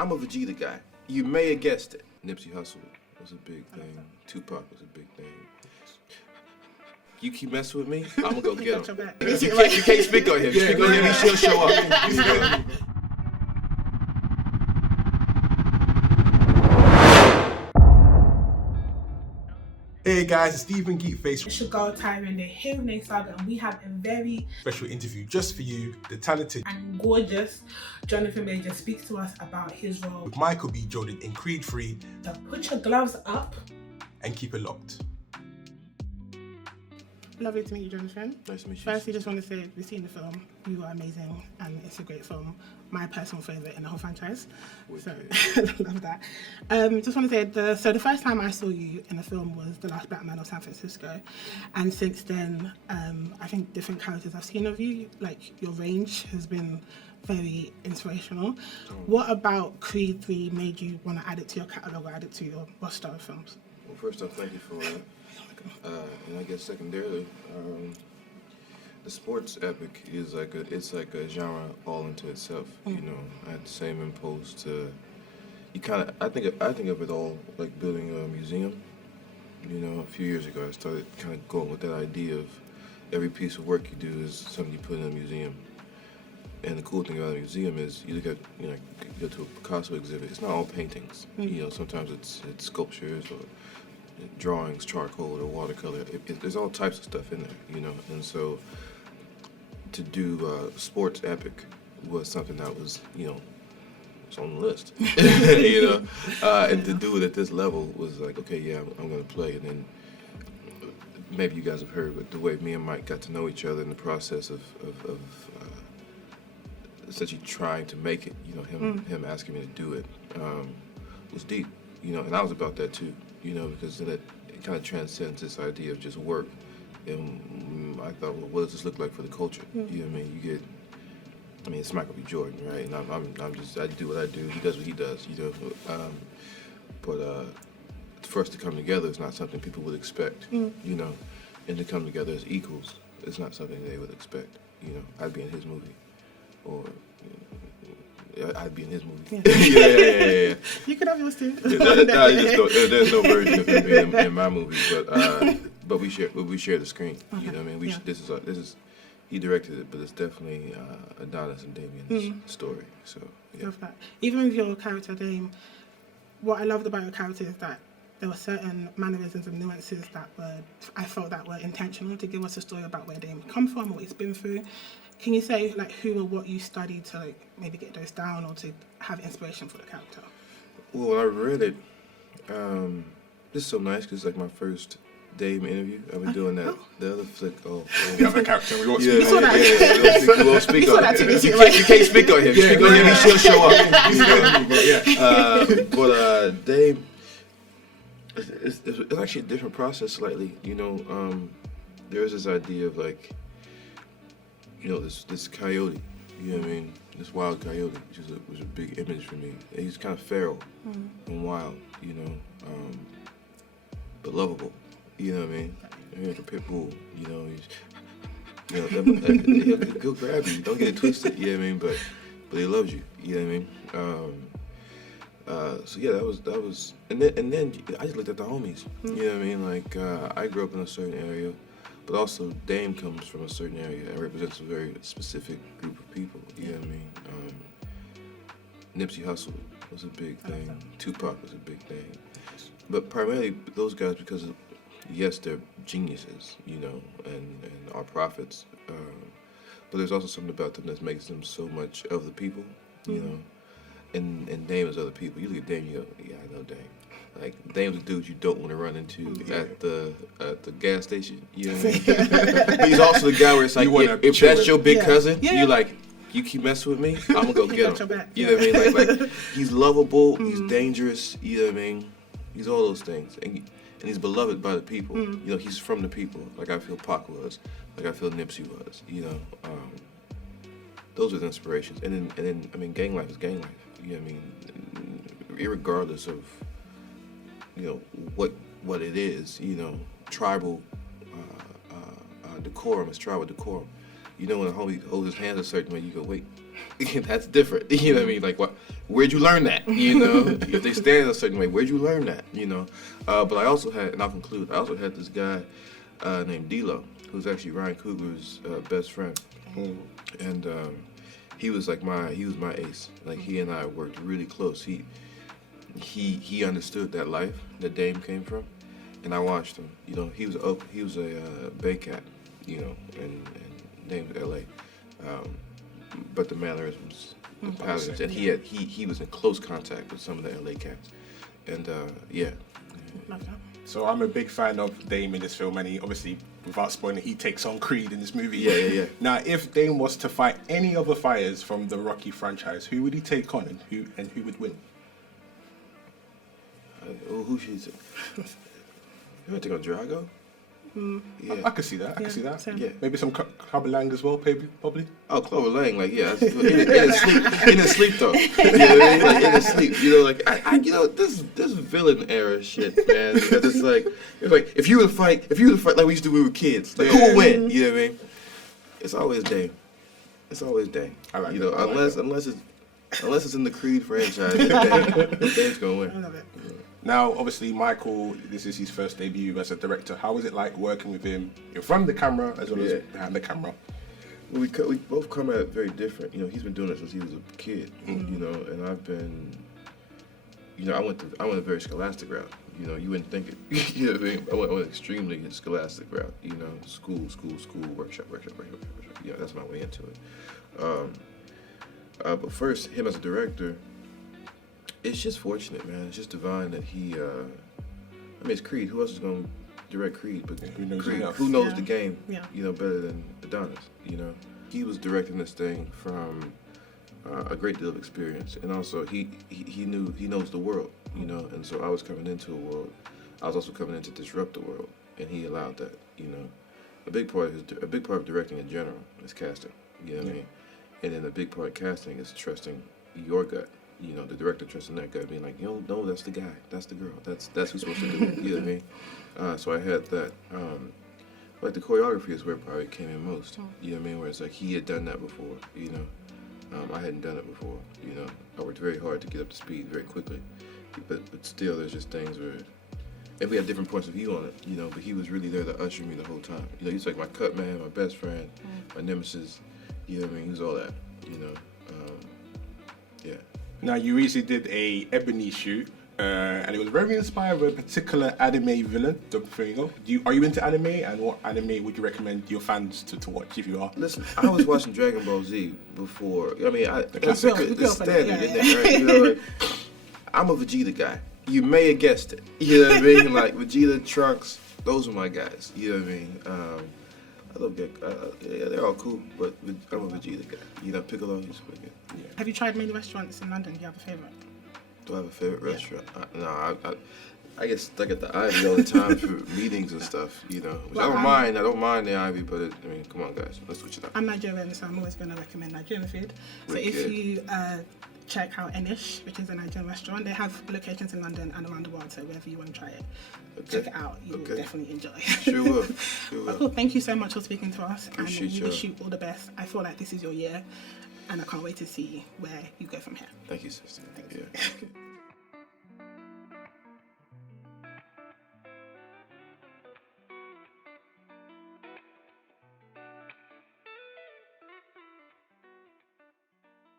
I'm a Vegeta guy. You may have guessed it. Nipsey Hussle was a big thing. Tupac was a big thing. You keep messing with me, I'm gonna go get him. You can't speak on him. Speak on him, he should show up. Hey guys, it's Steven Geekface. It's your girl Tayorinde here with Nate Saga, and we have a very Special interview just for you, the talented and gorgeous Jonathan Major speaks to us about his role with Michael B. Jordan in Creed 3. So put your gloves up And keep it locked. Lovely to meet you, Jonathan. Nice to meet you. Firstly, just want to say we've seen the film. You are amazing, and it's a great film. My personal favourite in the whole franchise. So love that. Just want to say the first time I saw you in the film was The Last Black Man of San Francisco, and since then, I think different characters I've seen of you, like your range has been very inspirational. What about Creed 3 made you want to add it to your catalogue or add it to your roster of films? Well, first off, thank you for that. And I guess secondarily, the sports epic is like a genre all into itself. You know, I had the same impulse to. I think of it all like building a museum. You know, a few years ago, I started kind of going with that idea of every piece of work you do is something you put in a museum. And the cool thing about a museum is you look at, you go to a Picasso exhibit. It's not all paintings. You know, sometimes it's sculptures or drawings, charcoal or watercolor. There's all types of stuff in there, you know. And so to do sports epic was something that was, it's on the list, you know. And to do it at this level was like, okay, yeah, I'm going to play. And then maybe you guys have heard, but the way me and Mike got to know each other in the process of essentially trying to make it, him asking me to do it, was deep, and I was about that too, because then it kind of transcends this idea of just work. And I thought, well, what does this look like for the culture? You know what I mean? It's Michael B. Jordan, right? And I do what I do, he does what he does, but for us to come together is not something people would expect, and to come together as equals is not something they would expect. I'd be in his movie, or I'd be in his movie. Yeah. You can have yours too. There's no version of him being in my movie, but we share the screen. Okay. You know what I mean? This is he directed it, but it's definitely Adonis and Damian's story. So yeah. Love that. Even with your character Dame, what I loved about your character is that there were certain mannerisms and nuances that I felt that were intentional to give us a story about where Dame come from, what he's been through. Can you say who or what you studied to maybe get those down or to have inspiration for the character? Well, I read it. This is so nice because it's like my first Dame interview. I've been doing that. The other flick. The other character. We won't speak on him. We won't speak on him. You can't speak on him. Speak on him, he should show up. But Dame, it's actually a different process slightly. There is this idea of this coyote, you know what I mean? This wild coyote, which was a big image for me. And he's kind of feral and wild, but lovable, you know what I mean? He's like a pit bull, he'll grab you, don't get it twisted, you know what I mean? But he loves you, you know what I mean? So yeah, that was, and then I just looked at the homies, you know what I mean? I grew up in a certain area. But also, Dame comes from a certain area and represents a very specific group of people. You know what I mean? Nipsey Hussle was a big thing. Tupac was a big thing. But primarily, those guys, because yes, they're geniuses, and are prophets. But there's also something about them that makes them so much of the people, you know. And Dame is other people. You look at Dame, you go, yeah, I know Dame. Like Dame's a dude you don't want to run into at the gas station. You know what I mean? But he's also the guy where it's like, if that's your big cousin, you're like, you keep messing with me, I'm gonna go get him. You know what I mean? Like he's lovable, he's dangerous. You know what I mean? He's all those things, and he's beloved by the people. He's from the people. Like I feel Pac was, like I feel Nipsey was. Those are the inspirations. And then I mean, gang life is gang life. You know what I mean? Irregardless of what it is, tribal decorum is tribal decorum. When a homie holds his hands a certain way, you go, wait, that's different. You know what I mean? Like what? where'd you learn that? You know, if they stand a certain way, where'd you learn that? You know, but I also had, and I'll conclude, I also had this guy named D-Lo, who's actually Ryan Coogler's best friend, and he was my ace. Like he and I worked really close. He understood that life that Dame came from, and I watched him. You know, he was a Bay Cat, you know, and named L.A. But the mannerisms, the patterns, and he was in close contact with some of the LA cats, and yeah. So I'm a big fan of Dame in this film, and he obviously, without spoiling, he takes on Creed in this movie. Yeah. Now, if Dame was to fight any other fighters from the Rocky franchise, who would he take on, and who would win? Who should he take? You want to take on Drago? Yeah. I could see that. I could see that. Same. Yeah. Maybe some Clubber Lang as well, probably. Oh, Clover Lang, like yeah, in his sleep though. You know what I mean? Like in his sleep. You know, like I you know this villain era shit, man. Because it's like if you would fight like we used to do when we were kids, like who would win? You know what I mean? It's always Dame. It's always Dame. I like you know, that. unless it's in the Creed franchise, Dame's gonna win. I love it. Now, obviously, Michael, this is his first debut as a director. How was it like working with him in front of the camera as well as behind the camera? We both come at it very different. You know, he's been doing it since he was a kid. You know, and I've been. You know, I went a very scholastic route. You know, you wouldn't think it. You know what I mean? I went an extremely scholastic route. You know, school, workshop. Yeah, that's my way into it. But first, him as a director. It's just fortunate, man. It's just divine that he. I mean, it's Creed. Who else is going to direct Creed? But Who knows Creed, enough? who knows Yeah. the game? Yeah. You know, better than Adonis. You know, he was directing this thing from a great deal of experience, and also he knows the world. You know, and so I was coming into a world. I was also coming in to disrupt the world, and he allowed that. You know, a big part of directing in general is casting. You know what I mean? And then a big part of casting is trusting your gut. You know, the director trusting that guy, being like, no, that's the guy, that's the girl, that's who's supposed to do it. You know what I mean? So I had that. Like the choreography is where it probably came in most. You know what I mean? Where it's like he had done that before. You know, I hadn't done it before. You know, I worked very hard to get up to speed very quickly, but still, there's just things where. And we had different points of view on it, you know, but he was really there to usher me the whole time. You know, he's like my cut man, my best friend, my nemesis. You know what I mean? He was all that. You know, yeah. Now, you recently did a Ebony shoot, and it was very inspired by a particular anime villain, Doflamingo. Are you into anime, and what anime would you recommend your fans to watch if you are? Listen, I was watching Dragon Ball Z before. I mean, it's classic. standard, isn't it? Right? You know, like, I'm a Vegeta guy. You may have guessed it. You know what I mean? Like Vegeta, Trunks, those are my guys. You know what I mean? I love yeah, they're all cool, but I'm a Vegeta guy. You know, Piccolo, he's wicked. Yeah. Have you tried many restaurants in London? Do you have a favourite? Do I have a favorite restaurant? No, I get stuck at the Ivy all the time for meetings and stuff. You know, which Well, I don't mind the Ivy, but I mean, come on, guys, let's switch it up. I'm Nigerian, so I'm always going to recommend Nigerian food. So if Wicked. you check out Enish, which is a Nigerian restaurant, they have locations in London and around the world, so wherever you want to try it, check it out. You will definitely enjoy it. Sure will. But cool, thank you so much for speaking to us, and Appreciate we wish you. you all the best. I feel like this is your year, and I can't wait to see where you go from here. Thank you, sister. Thanks. Yeah.